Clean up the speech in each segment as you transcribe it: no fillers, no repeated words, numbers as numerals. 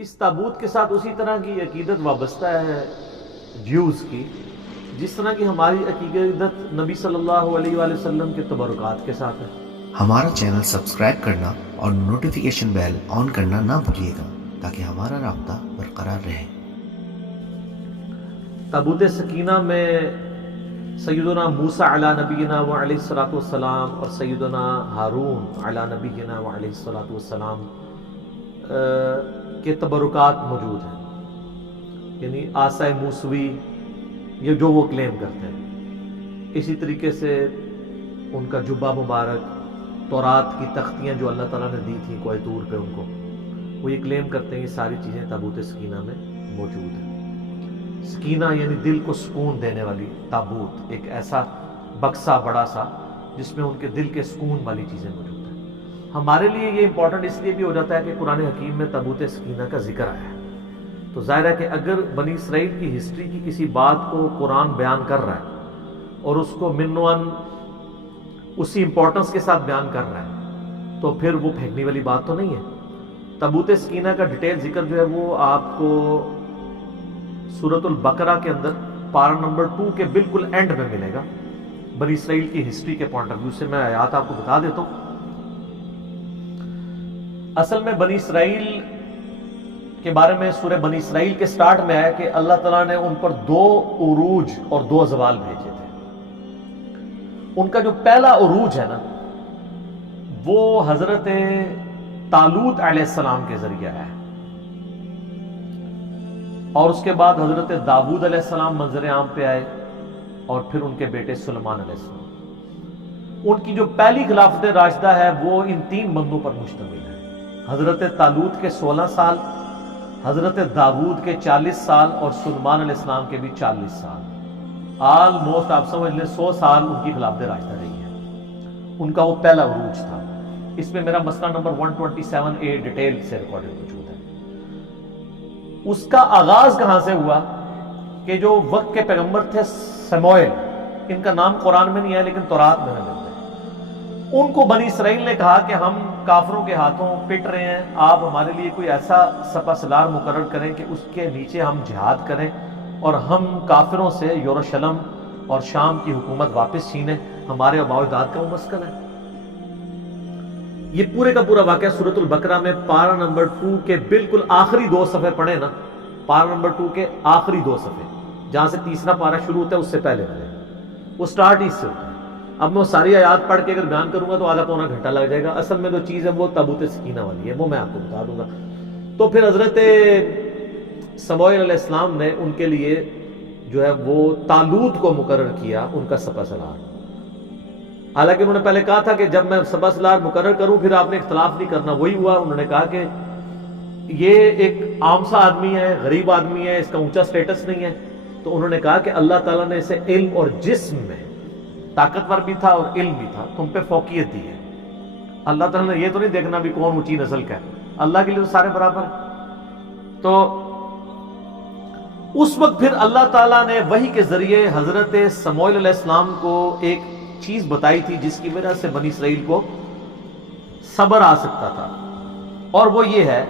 اس تابوت کے ساتھ اسی طرح کی عقیدت وابستہ ہے جیوز کی، جس طرح کی ہماری عقیدت نبی صلی اللہ علیہ وآلہ وسلم کے تبرکات کے ساتھ ہے۔ ہمارا چینل سبسکرائب کرنا اور نوٹیفیکیشن بیل آن کرنا نہ بھولیے گا تاکہ ہمارا رابطہ برقرار رہے۔ تابوت سکینہ میں سیدنا موسیٰ علی نبینا و علیہ الصلوۃ والسلام اور سیدنا ہارون علی نبینا و علیہ الصلوۃ والسلام کے تبرکات موجود ہیں، یعنی عصا موسوی، یہ جو وہ کلیم کرتے ہیں۔ اسی طریقے سے ان کا جبہ مبارک، تورات کی تختیاں جو اللہ تعالیٰ نے دی تھیں کوہ طور پہ ان کو، وہ یہ کلیم کرتے ہیں یہ ساری چیزیں تابوت سکینہ میں موجود ہیں۔ سکینہ یعنی دل کو سکون دینے والی تابوت، ایک ایسا بکسا بڑا سا جس میں ان کے دل کے سکون والی چیزیں موجود ہیں۔ ہمارے لیے یہ امپورٹنٹ اس لیے بھی ہو جاتا ہے کہ قرآن حکیم میں تابوت سکینہ کا ذکر آیا ہے، تو ظاہر ہے کہ اگر بنی اسرائیل کی ہسٹری کی کسی بات کو قرآن بیان کر رہا ہے اور اس کو منوان اسی امپورٹنس کے ساتھ بیان کر رہا ہے تو پھر وہ پھینکنے والی بات تو نہیں ہے۔ تابوت سکینہ کا ڈیٹیل ذکر جو ہے وہ آپ کو سورۃ البقرہ کے اندر پارہ نمبر 2 کے بالکل اینڈ میں ملے گا۔ بنی اسرائیل کی ہسٹری کے پوائنٹ آف ویو سے میں آیات آپ کو بتا دیتا ہوں۔ اصل میں بنی اسرائیل کے بارے میں سورہ بنی اسرائیل کے سٹارٹ میں ہے کہ اللہ تعالیٰ نے ان پر 2 عروج اور 2 زوال بھیجے تھے۔ ان کا جو پہلا عروج ہے نا وہ حضرت طالوت علیہ السلام کے ذریعہ ہے، اور اس کے بعد حضرت داؤد علیہ السلام منظر عام پہ آئے، اور پھر ان کے بیٹے سلیمان علیہ السلام۔ ان کی جو پہلی خلافت راشدہ ہے وہ ان 3 بندوں پر مشتمل ہے، حضرت طالوت کے 16 سال، حضرت داؤد کے 40 سال اور سلیمان علیہ السلام کے بھی 40 سال۔ آلموسٹ آپ سمجھ لیں 100 سال ان کی خلافت راشدہ رہی ہے۔ ان کا وہ پہلا عروج تھا۔ اس میں میرا مسئلہ نمبر 127A ڈیٹیل سے ریکارڈڈ موجود ہے۔ اس کا آغاز کہاں سے ہوا کہ جو وقت کے پیغمبر تھے سموئیل، ان کا نام قرآن میں نہیں ہے لیکن تورات میں ملتا ہے، ان کو بنی اسرائیل نے کہا کہ ہم کافروں کے ہاتھوں پٹ رہے ہیں، آپ ہمارے لیے کوئی ایسا سپہ سالار مقرر کریں کہ اس کے نیچے ہم جہاد کریں اور ہم کافروں سے یروشلم اور شام کی حکومت واپس چھینیں، ہمارے آباء و اجداد کا وہ مسکن ہے۔ یہ پورے کا پورا واقعہ سورۃ البقرہ میں پارہ نمبر 2 کے بالکل آخری 2 صفحے پڑھیں نا، پارہ نمبر 2 کے آخری 2 صفحے جہاں سے تیسرا پارہ شروع ہوتا ہے اس سے پہلے وہ سٹارٹ اس سے ہوتا ہے۔ اب میں وہ ساری آیات پڑھ کے اگر بیان کروں گا تو آدھا پونا گھنٹہ لگ جائے گا۔ اصل میں جو چیز ہے وہ تابوت سکینہ والی ہے، وہ میں آپ کو بتا دوں گا۔ تو پھر حضرت سموئیل علیہ السلام نے ان کے لیے جو ہے وہ طالوت کو مقرر کیا ان کا سپہ سالار۔ حالانکہ انہوں نے پہلے کہا تھا کہ جب میں سپہ سالار مقرر کروں پھر آپ نے اختلاف نہیں کرنا، وہی ہوا۔ انہوں نے کہا کہ یہ ایک عام سا آدمی ہے، غریب آدمی ہے، اس کا اونچا سٹیٹس نہیں ہے، تو انہوں نے کہا کہ اللہ تعالیٰ نے اسے علم اور جسم میں طاقتور بھی تھا اور علم بھی تھا، تم پہ فوقیت دی ہے۔ اللہ تعالیٰ نے یہ تو نہیں دیکھنا بھی کون اونچی نسل کا ہے، اللہ کے لیے تو سارے برابر ہیں۔ تو اس وقت پھر اللہ تعالیٰ نے وحی کے ذریعے حضرت سموئیل علیہ السلام کو ایک چیز بتائی تھی جس کی وجہ سے بنی اسرائیل کو صبر آ سکتا تھا، اور وہ یہ ہے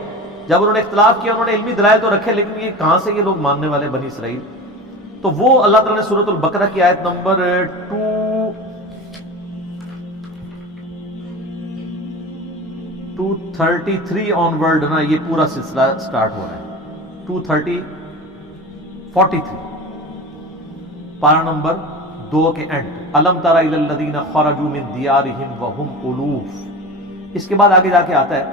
جب انہوں نے اختلاف کیا انہوں نے علمی دلائل تو رکھے لیکن یہ کہاں سے یہ لوگ ماننے والے بنی اسرائیل، تو وہ اللہ تعالیٰ نے سورۃ البقرہ کی آیت نمبر 233 آن ورڈ نا یہ پورا سلسلہ سٹارٹ ہو رہا ہے۔ 43 پارہ نمبر 2 کے اینڈ، الم تر الی الذین خرجوا من دیارہم وہم الوف۔ اس کے بعد آگے جا کے آتا ہے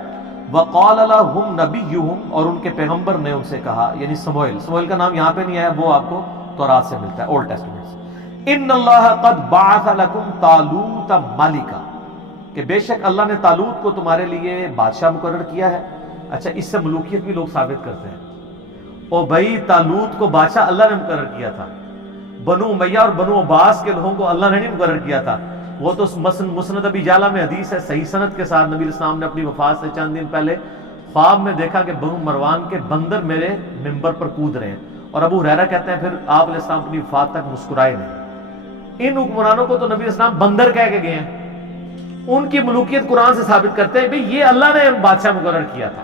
وقال لهم نبیہم، اور ان کے پیغمبر نے ان سے کہا، یعنی سموئیل کا نام یہاں پہ نہیں آیا، وہ آپ کو تورات سے ملتا ہے، اولڈ ٹیسٹمنٹ سے۔ ان اللہ قد بعث لکم طالوت ملکا، کہ بے شک اللہ نے طالوت کو تمہارے لیے بادشاہ مقرر کیا ہے۔ اچھا، اس سے ملوکیت بھی لوگ ثابت کرتے ہیں، او بھائی طالوت کو بادشاہ اللہ نے مقرر کیا تھا، بنو امیہ اور بنو عباس کے لوگوں کو اللہ نے نہیں مقرر کیا تھا۔ وہ تو مسند ابی جعلہ میں حدیث ہے صحیح سند کے ساتھ، نبی علیہ السلام نے اپنی وفات سے چند دن پہلے خواب میں دیکھا کہ بنو مروان کے بندر میرے ممبر پر کود رہے ہیں، اور ابو ہریرہ کہتے ہیں پھر آپ علیہ السلام اپنی وفات تک مسکرائے نہیں۔ ان حکمرانوں کو تو نبی علیہ السلام بندر کہہ کے گئے ہیں، ان کی ملوکیت قرآن سے ثابت کرتے ہیں بھئی یہ اللہ نے بادشاہ مقرر کیا تھا۔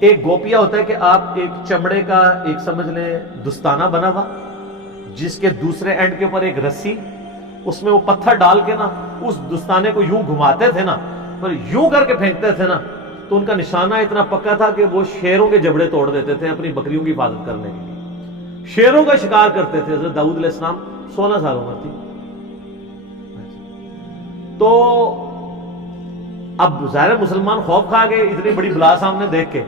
ایک گوپیا ہوتا ہے کہ آپ ایک چمڑے کا ایک سمجھ لیں دستانہ بنا ہوا، جس کے دوسرے اینڈ کے اوپر ایک رسی، اس میں وہ پتھر ڈال کے نا اس دستانے کو یوں گھماتے تھے نا، پر یوں کر کے پھینکتے تھے نا، تو ان کا نشانہ اتنا پکا تھا کہ وہ شیروں کے جبڑے توڑ دیتے تھے اپنی بکریوں کی حفاظت کرنے کے لیے، شیروں کا شکار کرتے تھے۔ حضرت داؤد علیہ السلام 16 سال عمر تھی۔ تو اب ظاہر مسلمان خوف کھا گئے اتنی بڑی بلا سامنے دیکھ کے،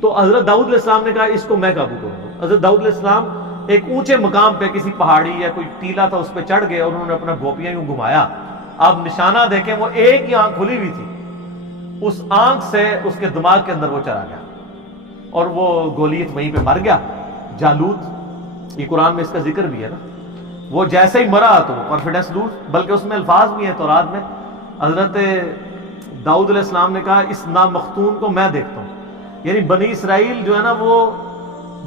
تو حضرت داؤد علیہ السلام نے کہا اس کو میں قابو کروں گا۔ حضرت داؤد علیہ السلام ایک اونچے مقام پہ کسی پہاڑی یا کوئی ٹیلا تھا اس پہ چڑھ گئے اور انہوں نے اپنا گوپیاں یوں گھمایا۔ آپ نشانہ دیکھیں وہ ایک ہی آنکھ کھلی ہوئی تھی، اس آنکھ سے اس کے دماغ کے اندر وہ چلا گیا اور وہ گولیت وہیں پہ مر گیا۔ جالوت، یہ قرآن میں اس کا ذکر بھی ہے نا، وہ جیسے ہی مرا تو کانفیڈنس لوز، بلکہ اس میں الفاظ بھی ہیں تورات میں۔ حضرت داؤد علیہ السلام نے کہا اس نامختون کو میں دیکھتا ہوں، یعنی بنی اسرائیل جو ہے نا، وہ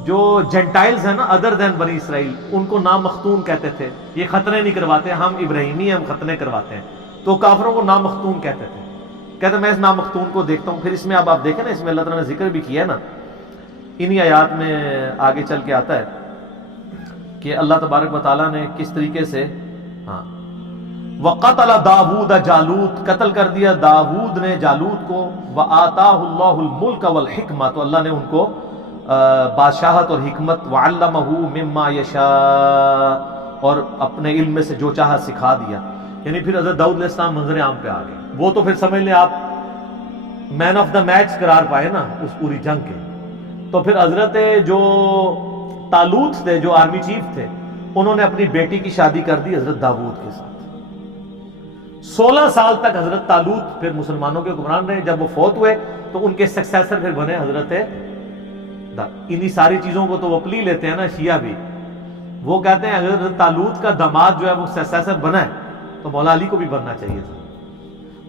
جو جینٹائلز ہیں نا ادر دین بنی اسرائیل، ان کو نامختون کہتے تھے، یہ ختنے نہیں کرواتے، ہم ابراہیمی ہم ختنے کرواتے ہیں، تو کافروں کو نامختون کہتے تھے۔ کہتے میں اس نامختون کو دیکھتا ہوں۔ پھر اس میں اب آپ دیکھیں نا، اس میں اللہ تعالیٰ نے ذکر بھی کیا ہے نا، انہی آیات میں آگے چل کے آتا ہے کہ اللہ تبارک و تعالیٰ نے کس طریقے سے وَقَتَلَ دَاوُودَ جالوت، قتل کر دیا داود نے جالوت کو، وَآتَاهُ اللَّهُ الْمُلْكَ وَالْحِكْمَةَ، تو اللہ نے ان کو بادشاہت اور حکمت، وَعَلَّمَهُ مِمَّا يَشَاءُ، اور اپنے علم میں سے جو چاہا سکھا دیا۔ یعنی پھر حضرت داؤد علیہ السلام منظر عام پہ آ گئے، وہ تو پھر سمجھ لیں آپ مین آف دا میچ قرار پائے نا اس پوری جنگ کے۔ تو پھر حضرت جو طالوت تھے، جو آرمی چیف تھے، انہوں نے اپنی بیٹی کی شادی کر دی حضرت داؤد کے ساتھ۔ 16 سال تک حضرت طالوت پھر مسلمانوں کے حکمران رہے۔ جب وہ فوت ہوئے تو ان کے سکسیسر پھر بنے حضرت انہی ساری چیزوں کو تو وہ پلی لیتے ہیں نا شیعہ بھی، وہ کہتے ہیں حضرت طالوت کا داماد جو ہے وہ سکسیسر بنا ہے تو مولا علی کو بھی بننا چاہیے تھا۔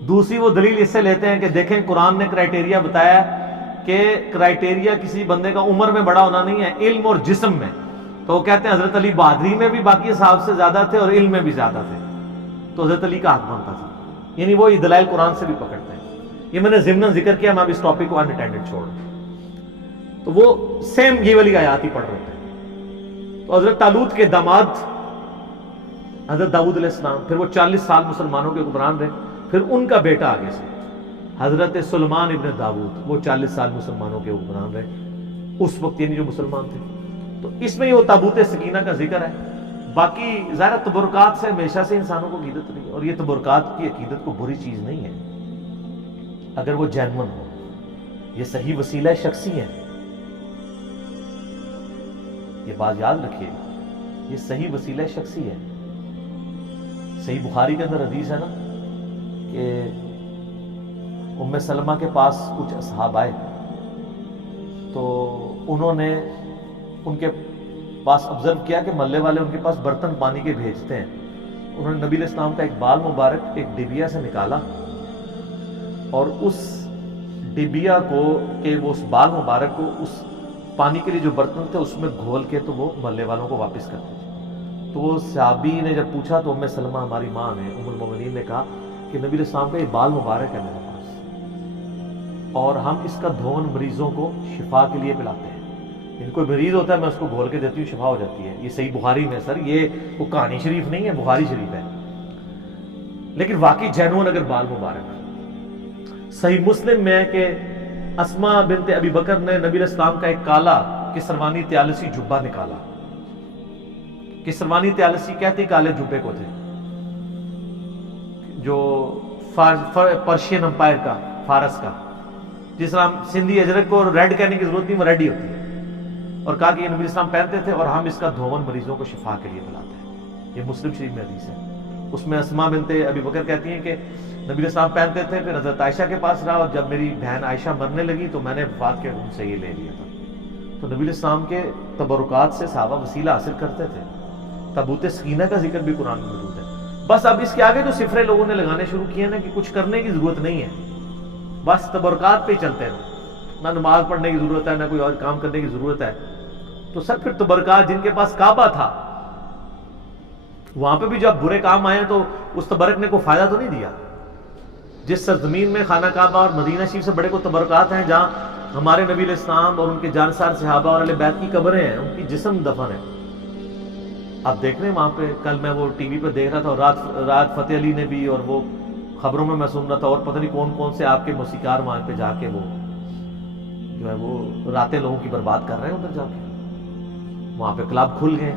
دوسری وہ دلیل اس سے لیتے ہیں کہ دیکھیں قرآن نے کرائٹیریا بتایا کہ کرائٹیریا کسی بندے کا عمر میں بڑا ہونا نہیں ہے، علم اور جسم میں، تو وہ کہتے ہیں حضرت علی بہادری میں بھی باقی صحابہ سے زیادہ تھے اور علم میں بھی زیادہ تھے، تو حضرت علی کا حق بنتا تھا۔ یعنی وہ یہ دلائل قرآن سے بھی پکڑتے ہیں۔ یہ میں نے ضمن ذکر کیا، میں اب اس ٹاپک کو انٹینڈڈ چھوڑ دوں، تو وہ سیم یہ والی آیات ہی پڑھ رہے تھے۔ تو حضرت طالوت کے داماد حضرت داؤد علیہ السلام، پھر وہ 40 سال مسلمانوں کے حکمران رہے، پھر ان کا بیٹا آگے سے حضرت سلیمان ابن داؤد، وہ 40 سال مسلمانوں کے حکمران رہے اس وقت، یعنی جو مسلمان تھے۔ تو اس میں یہ وہ تابوت سکینہ کا ذکر ہے۔ باقی ظاہر تبرکات سے ہمیشہ سے انسانوں کو عقیدت رہی ہے، اور یہ تبرکات کی عقیدت کو بری چیز نہیں ہے اگر وہ جینون ہو، یہ صحیح وسیلہ شخصی ہے، یہ بات یاد رکھیے، یہ صحیح وسیلہ شخصی ہے۔ صحیح بخاری کے اندر حدیث ہے نا کہ ام سلمہ کے پاس کچھ اصحاب آئے، تو انہوں نے ان کے پاس آبزرو کیا کہ محلے والے ان کے پاس برتن پانی کے بھیجتے ہیں۔ انہوں نے نبی علیہ السلام کا ایک بال مبارک ایک ڈبیا سے نکالا، اور اس ڈبیا کو کہ وہ اس بال مبارک کو اس پانی کے لیے جو برتن تھے اس میں گھول کے تو وہ محلے والوں کو واپس کرتے تھے۔ تو وہ صحابی نے جب پوچھا تو ام سلمہ ہماری ماں نے، ام المومنین نے کہا کہ نبی علیہ السلام کا یہ بال مبارک ہے میرے پاس، اور ہم اس کا دھون مریضوں کو شفا کے لیے پلاتے ہیں، یعنی کوئی مریض ہوتا ہے میں اس کو گھول کے دیتی ہوں، شفا ہو جاتی ہے۔ یہ صحیح بخاری میں سر، یہ وہ کہانی شریف نہیں ہے، بخاری شریف ہے، لیکن واقعی جینون اگر بال مبارک۔ صحیح مسلم میں ہے کہ اسماء بنت ابی بکر نے نبی علیہ السلام کا ایک کالا کسروانی طیالسی جبہ نکالا۔ کسروانی طیالسی کہتے کالے جبے کو تھے، جو پرشین امپائر کا، فارس کا، جس طرح سندھی اجرک کو ریڈ کہنے کی ضرورت نہیں، وہ ریڈ ہی ہوتی ہے، اور کہا کہ یہ نبی علیہ السلام پہنتے تھے اور ہم اس کا دھون مریضوں کو شفا کے لیے پلاتے ہیں۔ یہ مسلم شریف میں حدیث ہے۔ اس میں اسماء بنت ابی بکر کہتی ہیں کہ نبی علیہ السلام پہنتے تھے، پھر حضرت عائشہ کے پاس رہا، اور جب میری بہن عائشہ مرنے لگی تو میں نے وفات کے ان سے یہ لے لیا تھا۔ تو نبی علیہ السلام کے تبرکات سے صحابہ وسیلہ حاصل کرتے تھے۔ تابوت سکینہ کا ذکر بھی قرآن میں موجود ہے۔ بس اب اس کے آگے جو صفرے لوگوں نے لگانے شروع کیے نا کہ کچھ کرنے کی ضرورت نہیں ہے، بس تبرکات پہ ہی چلتے ہیں، نہ نماز پڑھنے کی ضرورت ہے، نہ کوئی اور کام کرنے کی ضرورت ہے، تو سب پھر تبرکات۔ جن کے پاس کعبہ تھا وہاں پہ بھی جب برے کام آئے تو اس تبرک نے کوئی فائدہ تو نہیں دیا۔ جس سرزمین میں خانہ کعبہ اور مدینہ شریف سے بڑے کو تبرکات ہیں، جہاں ہمارے نبی علیہ السلام اور ان کے جانسار صحابہ اور اہل بیت کی قبریں ہیں، ان کی جسم دفن ہے. آپ دیکھ رہے ہیں وہاں پہ، کل میں وہ ٹی وی پہ دیکھ رہا تھا، اور رات فتح علی نے بھی، اور وہ خبروں میں سن رہا تھا، اور پتہ نہیں کون کون سے آپ کے موسیقار وہاں پہ جا کے وہ جو ہے وہ راتیں لوگوں کی برباد کر رہے ہیں ادھر جا کے. وہاں پہ کلب کھل گئے،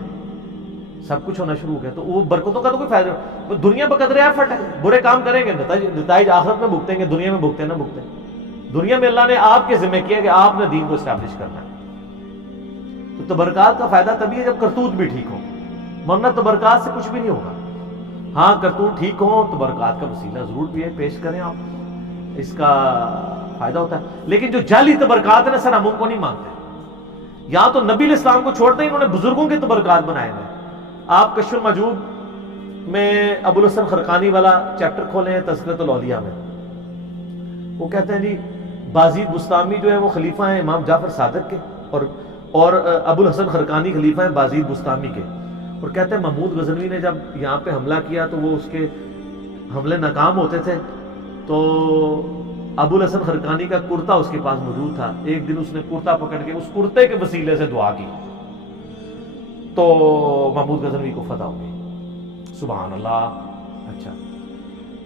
سب کچھ ہونا شروع ہو گیا. تو وہ برکتوں کا تو کوئی فائدہ نہیں. دنیا بقدر ایفرٹ ہے، برے کام کریں گے نتائج آخرت میں بھگتیں گے، دنیا میں بھگتے نہ بھگتے. دنیا میں اللہ نے آپ کے ذمہ کیا کہ آپ نے دین کو اسٹیبلش کرنا ہے. تو تبرکات کا فائدہ تبھی ہے جب کرتوت بھی ٹھیک ہو، ورنہ تبرکات سے کچھ بھی نہیں ہوگا. ہاں کرتوت ٹھیک ہو تو برکات کا وسیلہ ضرور بھی ہے، پیش کریں آپ، اس کا فائدہ ہوتا ہے. لیکن جو جعلی تبرکات ہے سر، ہم ان کو نہیں مانتے. یہاں تو نبی علیہ السلام کو چھوڑتے ہیں، انہوں نے بزرگوں کے تبرکات بنائے ہیں. آپ کشف المعجوب میں ابو الحسن خرقانی والا چیپٹر کھولے ہیں تذکرۃ الاولیاء میں، وہ کہتے ہیں جی بازید بستامی جو ہے وہ خلیفہ ہیں امام جعفر صادق کے، اور ابو الحسن خرقانی خلیفہ ہیں بازید بستامی کے. اور کہتے ہیں محمود غزنوی نے جب یہاں پہ حملہ کیا تو وہ اس کے حملے ناکام ہوتے تھے، تو ابو الحسن خرقانی کا کرتا اس کے پاس موجود تھا. ایک دن اس نے کرتا پکڑ کے اس کرتے کے وسیلے سے دعا کی تو محمود غزنوی کو فتح ہو گئی. سبحان اللہ. اچھا،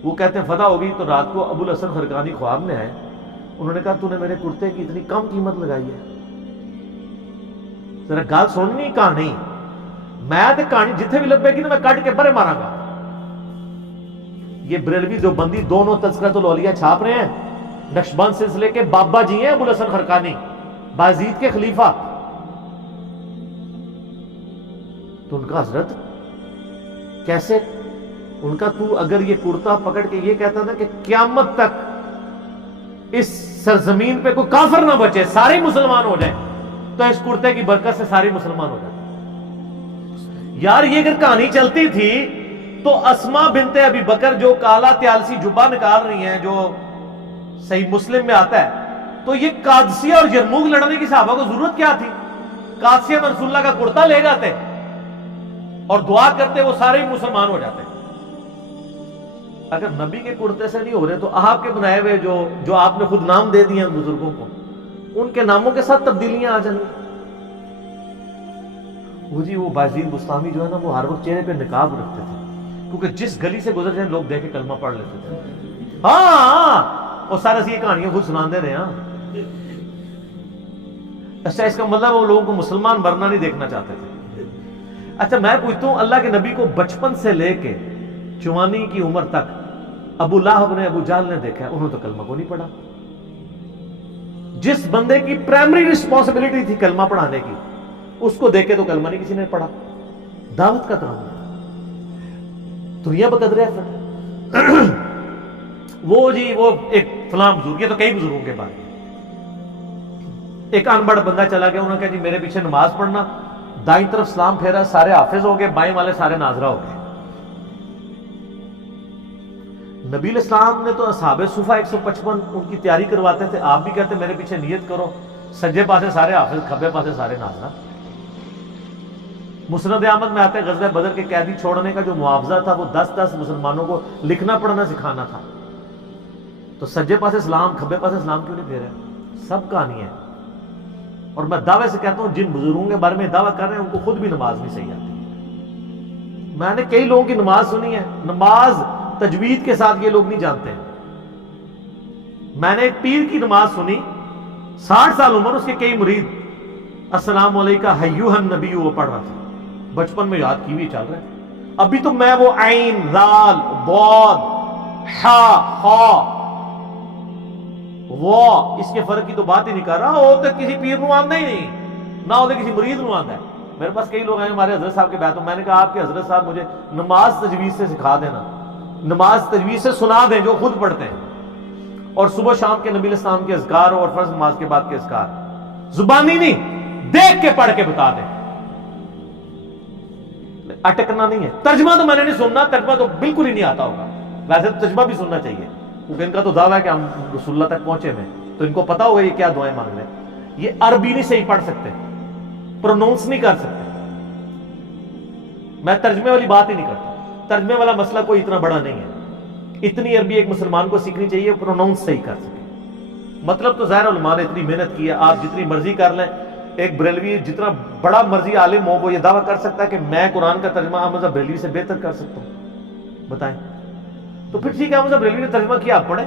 وہ کہتے ہیں فتح ہو گئی تو رات کو ابو الحسن خرقانی خواب میں آئے. انہوں نے کہا تو نے میرے کرتے کی اتنی کم قیمت لگائی ہے. ذرا گال سننی کہانی، میں تے کہانی جتھے بھی لبے گی نا میں کٹ کے برے مارا گا. یہ بریلوی دیوبندی دونوں تذکرۃ الاولیاء چھاپ رہے ہیں. نقشبند سلسلے کے بابا جی ہیں ابو الحسن خرقانی، بازید کے خلیفہ. تو ان کا حضرت کیسے، ان کا تو اگر یہ کرتا پکڑ کے یہ کہتا نا کہ قیامت تک اس سرزمین پہ کوئی کافر نہ بچے، سارے مسلمان ہو جائیں، تو اس کرتے کی برکت سے سارے مسلمان ہو جاتے. یار یہ اگر کہانی چلتی تھی تو اسما بنت ابی بکر جو کالا تیالسی جبہ نکال رہی ہیں جو صحیح مسلم میں آتا ہے، تو یہ قادسیہ اور یرموک لڑنے کی صحابہ کو ضرورت کیا تھی؟ قادسیہ میں رسول اللہ کا کرتا لے جاتے اور دعا کرتے، وہ سارے مسلمان ہو جاتے. اگر نبی کے کرتے سے نہیں ہو رہے تو آپ کے بنائے ہوئے جو آپ نے خود نام دے دیے بزرگوں کو، ان کے ناموں کے ساتھ تبدیلیاں آ جائیں. وہ جی وہ بازید بستامی جو ہے نا وہ ہر وقت چہرے پہ نقاب رکھتے تھے، کیونکہ جس گلی سے گزر جائیں لوگ دیکھ کے کلمہ پڑھ لیتے تھے. ہاں اور سارے یہ کہانیاں خود سناندے رہے. ہاں اچھا، اس کا مطلب وہ لوگوں کو مسلمان مرنا نہیں دیکھنا چاہتے تھے. اچھا میں پوچھتا ہوں، اللہ کے نبی کو بچپن سے لے کے جوانی کی عمر تک ابو لہب نے، ابو جہل نے دیکھا ہے، انہوں نے تو کلمہ کو نہیں پڑھا. جس بندے کی پرائمری رسپانسبلٹی تھی کلمہ پڑھانے کی، اس کو دیکھ کے تو کلمہ نہیں کسی نے پڑھا. دعوت کا کام ہے، دنیا بقدر ایفرٹ. وہ جی وہ ایک فلاں بزرگ، یہ تو کئی بزرگوں کے بارے میں، ایک انبڑ بندہ چلا گیا، انہوں نے کہا جی میرے پیچھے نماز پڑھنا، دائیں طرف سلام پھیرا، سارے حافظ ہو گئے، بائیں والے سارے ناظرہ ہو گئے. نبی علیہ السلام نے تو اصحاب صفہ 155 ان کی تیاری کرواتے تھے، آپ بھی کہتے میرے پیچھے نیت کرو، سجے پاسے سارے حافظ، کھبے پاسے سارے ناظرہ. مسند احمد میں آتے ہیں غزوہ بدر کے قیدی چھوڑنے کا جو معاوضہ تھا وہ 10 مسلمانوں کو لکھنا پڑھنا سکھانا تھا. تو سجے پاسے سلام، کھبے پاسے سلام کیوں نہیں پھیرے؟ سب کہانی ہے. اور میں دعوے سے کہتا ہوں جن بزرگوں کے بارے میں دعویٰ کر رہے ہیں ان کو خود بھی نماز نہیں صحیح آتی. میں نے کئی لوگوں کی نماز سنی ہے، نماز تجوید کے ساتھ یہ لوگ نہیں جانتے ہیں. میں نے ایک پیر کی نماز سنی، 60 سال عمر، اس کے کئی مرید السلام علیکہ ایھا النبی وہ پڑھ رہا تھا، بچپن میں یاد کی ہوئی چل رہا ہے. ابھی تو میں وہ عین، ذال، ضاد، حا، خا، وہ اس کے فرق کی تو بات ہی نہیں کر رہا. وہ تو کسی پیر نو آندہ ہی نہیں، نہ وہ کسی مرید نو آندہ ہے. میرے پاس کئی لوگ ہیں ہمارے حضرت صاحب کے بیعت میں نے کہا آپ کے حضرت صاحب مجھے نماز تجوید سے سکھا دینا، نماز تجوید سے سنا دیں جو خود پڑھتے ہیں، اور صبح شام کے نبی علیہ السلام کے اذکار اور فرض نماز کے بعد کے اذکار زبانی نہیں، دیکھ کے پڑھ کے بتا دیں. اٹکنا نہیں ہے. ترجمہ تو میں نے نہیں سننا، ترجمہ تو بالکل ہی نہیں آتا ہوگا. ویسے تو ترجمہ بھی سننا چاہیے کیونکہ ان کا تو دعویٰ ہے کہ ہم رسول اللہ تک پہنچے ہوئے، تو ان کو پتا ہوگا یہ کیا دعائیں مانگ رہے ہیں. یہ عربی نہیں صحیح پڑھ سکتے، پرونونس نہیں کر سکتے. میں ترجمے والی بات ہی نہیں کرتا. ترجمے والا مسئلہ کوئی اتنا بڑا نہیں ہے. اتنی عربی ایک مسلمان کو سیکھنی چاہیے پرونونس صحیح کر سکے. مطلب تو ظاہر علماء نے اتنی محنت کی ہے، آپ جتنی مرضی کر لیں، ایک بریلوی جتنا بڑا مرضی عالم ہو وہ یہ دعویٰ کر سکتا ہے کہ میں قرآن کا ترجمہ احمد صاحب بریلوی سے بہتر کر سکتا ہوں؟ بتائیں۔ تو پھر ٹھیک ہے، احمد صاحب بریلوی نے ترجمہ کیا، آپ پڑھیں۔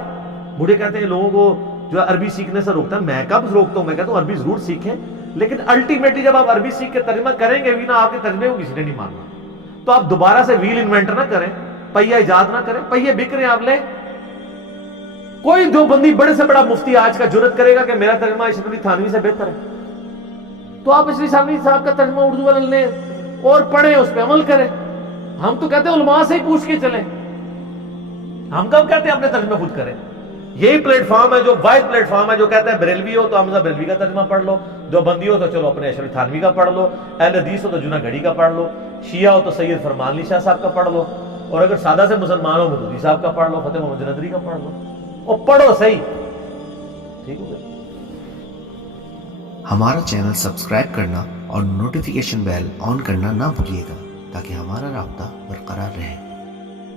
بوڑھے کہتے ہیں لوگوں کو جو عربی سیکھنے سے روکتا ہے، میں کب روکتا ہوں؟ میں کہتا ہوں عربی ضرور سیکھیں، لیکن الٹیمیٹلی جب آپ عربی سیکھ کے ترجمہ کریں گے بھی نا، آپ کے ترجمے کو کسی نے نہیں ماننا، تو آپ دوبارہ سے ویل انوینٹ نہ کریں، پہیہ ایجاد نہ کریں، پہیے بک رہے ہیں آپ لیں۔ کوئی جو بندی بڑے سے بڑا مفتی آج کا جرت کرے گا کہ میرا ترجمہ اشرف علی تھانوی سے بہتر ہے، تو آپ اشرف تھانوی صاحب کا ترجمہ اردو میں لیں اور پڑھیں، اس پہ عمل کریں۔ ہم تو کہتے ہیں علماء سے ہی پوچھ کے چلیں، ہم کب کہتے ہیں اپنے ترجمے خود کریں؟ یہی پلیٹ فارم ہے جو واحد پلیٹ فارم ہے جو کہتا ہے بریلوی ہو تو حمزہ بریلوی کا ترجمہ پڑھ لو، جو بندی ہو تو چلو اپنے اشرف تھانوی کا پڑھ لو، اہل حدیث ہو تو جناح گڑھی کا پڑھ لو، شیعہ ہو تو سید فرمان علی شاہ صاحب کا پڑھ لو، اور اگر سادہ سے مسلمان ہو مودودی صاحب کا پڑھ لو، فتح محمد جنیدری کا پڑھ لو، اور پڑھو صحیح، ٹھیک ہے۔ ہمارا چینل سبسکرائب کرنا اور نوٹیفیکیشن بیل آن کرنا نہ بھولیے گا تاکہ ہمارا رابطہ برقرار رہے۔